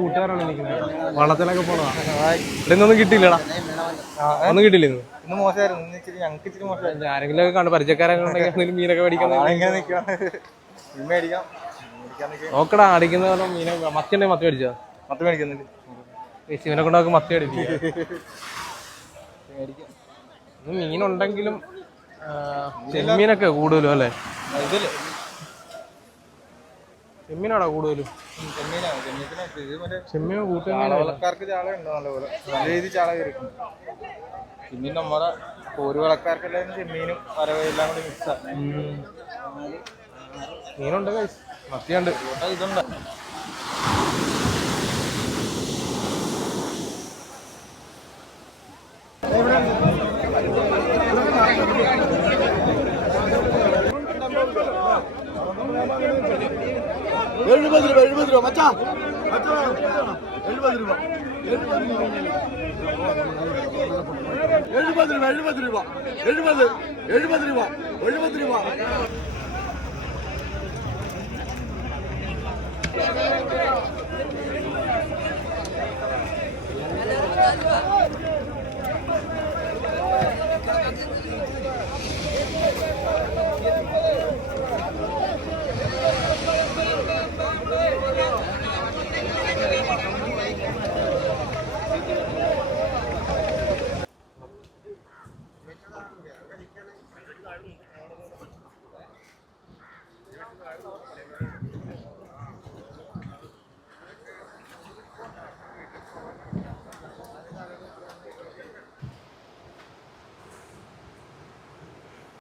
കൂട്ടുകാരാണ് നിൽക്കുന്നത്. വള്ളത്തിലൊക്കെ പോണതാ. ഇവിടെ നിന്നൊന്നും കിട്ടിയില്ലടാ. ഒന്നും കിട്ടില്ല ഇന്ന്. മോശമായിരുന്നു. ഞങ്ങൾക്ക് ഇച്ചിരി മോശമായിരുന്നു. ആരെങ്കിലും ഒക്കെ കണ്ട് പരിചയക്കാരൊക്കെ ഉണ്ടെങ്കിൽ മീനൊക്കെ മേടിക്കാൻ നോക്കടാ. അടിക്കുന്ന മീനെ മത്തി ഉണ്ടെങ്കിൽ മത്തി മേടിച്ചാ. മത്തി മേടിക്കുന്നില്ല. ശിവനെ കൊണ്ടൊക്കെ മത്തി മേടിക്കും. മീനുണ്ടെങ്കിലും ചെമ്മീനൊക്കെ കൂടുതലും അല്ലേ? ചെമ്മീനാണോ കൂടുതലും? ചെമ്മീൻ കൂട്ടുകാർക്ക് ചാള ഉണ്ടോ? നല്ലപോലെ നല്ല രീതിയിൽ ചാള കയറിക്കും. ചെമ്മീൻ നമ്മളെ ഒരു വിളക്കാർക്കെല്ലാം ചെമ്മീനും വരവെല്ലാം കൂടി മിക്സാ. മീനുണ്ട്, മത്തിയുണ്ട്, ഇതുണ്ട്. ₹70 മച്ചാ, 70 രൂപ, 70 രൂപ.